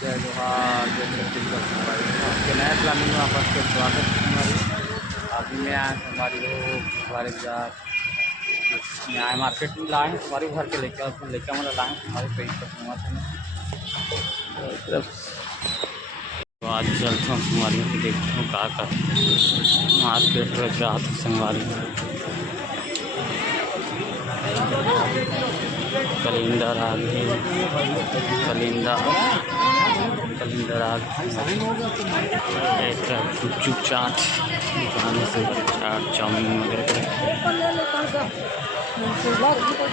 जय जोहार, जय छत्तीसगढ़ संगवारी हो। आपके नए प्लानिंग में आपका फिर स्वागत है संगवारी। अभी मैं आया संगवारी हो गुरुद्वारे बाजार न्याय मार्केट में लाए हैं संगवारी घर के लेकर मतलब लाए हैं संगवारी कहीं पर तरफ। तो आज चलता हूँ संगवारी को देखता हूँ का मार्केट में क्या संगवारी कैलेंडर आ गए, कैलेंडर आ गए, गुपचुप चाट दुकान से चाट चाउमीन वगैरह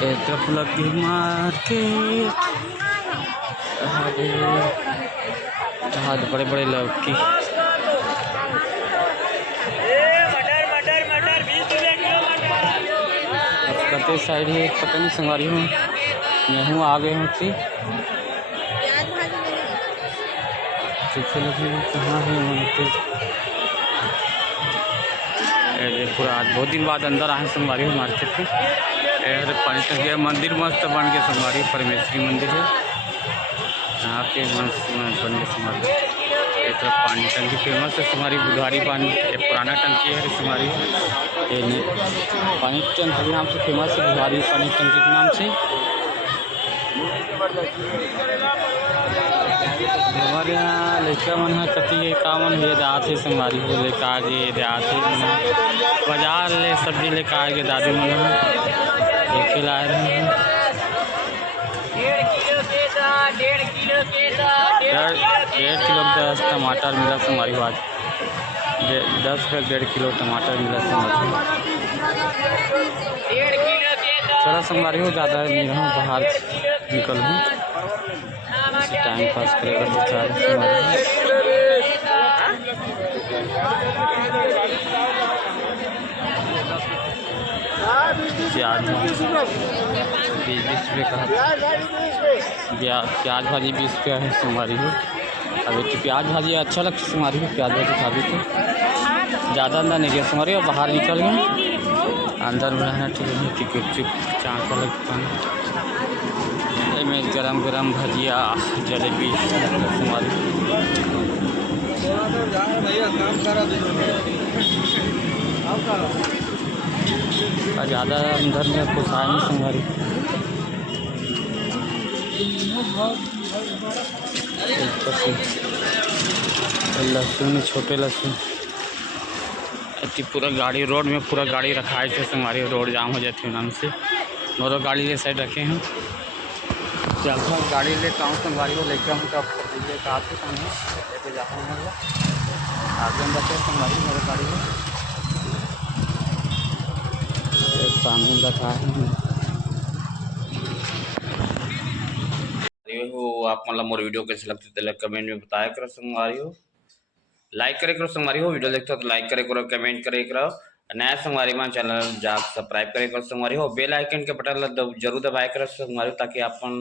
एक तरफ लग गई मार्केट। हाथ बड़े बड़े लौकी कते साइड है पता नहीं संगवारी हूँ मैं हूँ आ गए हूँ थी कहाँ है पूरा आज बहुत दिन बाद अंदर आए संगवारी हूँ मार्केट में। पानी टंकी मंदिर मस्त बन गया संगवारी परमेश्वरी मंदिर है यहाँ के मस्त बन गए संगवारी। एक तरफ पानी टंकी फेमस है संगवारी बुधारी पानी पुराना टंकी है संगवारी पानी टंकी नाम से फेमस है बुधारी पानी टंकी के नाम से। हमारे यहाँ लड़का मन है कति का मन हे जाते संगवारी को लेकर आगे जाते बाजार ले सब्जी लेकर आगे दादी मन देखे ला रहे हैं। 1.5 किलो 10 टमाटर मिला संगवारी आज 10 का 1.5 किलो टमाटर मिला संगवारी। चला संगवारी हो ज़्यादा नहीं रहा बाहर निकल हूँ टाइम पास करेगा प्याज 20 रुपये का प्याज भाजी 20 रुपया है संगवारी हो। अभी तो प्याज भाजी अच्छा लगता है संगवारी हो प्याज भाजी खा भी तो ज़्यादा अंदर नहीं गया संगवारी और बाहर निकल गए अंदर में रहना ठीक है चुप चाँक लगता है में गरम गरम भजिया जलेबी संगवारी ज़्यादा अंदर में कुछ आए नहीं संगवारी। लहसुन छोटे लहसुन पूरा गाड़ी रोड में पूरा गाड़ी रखा है संगवारी रोड जाम हो जाती है नाम से दोनों गाड़ी ले साइड रखे हैं जहाँ गाड़ी ले काम संगवारी हो लेके हम तब लेकर आते सामने लेके जाता हूँ आगे हम रखे संगवारी मेरे गाड़ी में सामने रखा है। हो आप मतलब मोर वीडियो कैसे लगते कमेंट में बताया करो संगवारी हो लाइक करे करो संगवारी हो वीडियो देखते हो तो लाइक करे करो कमेंट करे करो नया संगवारी में चैनल जा सब्सक्राइब करे करो संगवारी हो बेल आइकन के बटन जरूर दबाए करो संगवारी ताकि अपन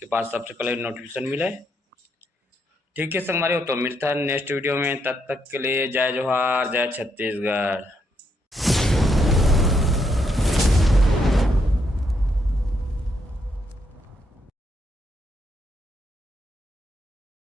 के पास सबसे पहले नोटिफिकेशन मिले। ठीक है संगवारी हो तो मिलता है नेक्स्ट वीडियो में तब तक के लिए जय जोहार जय छत्तीसगढ़।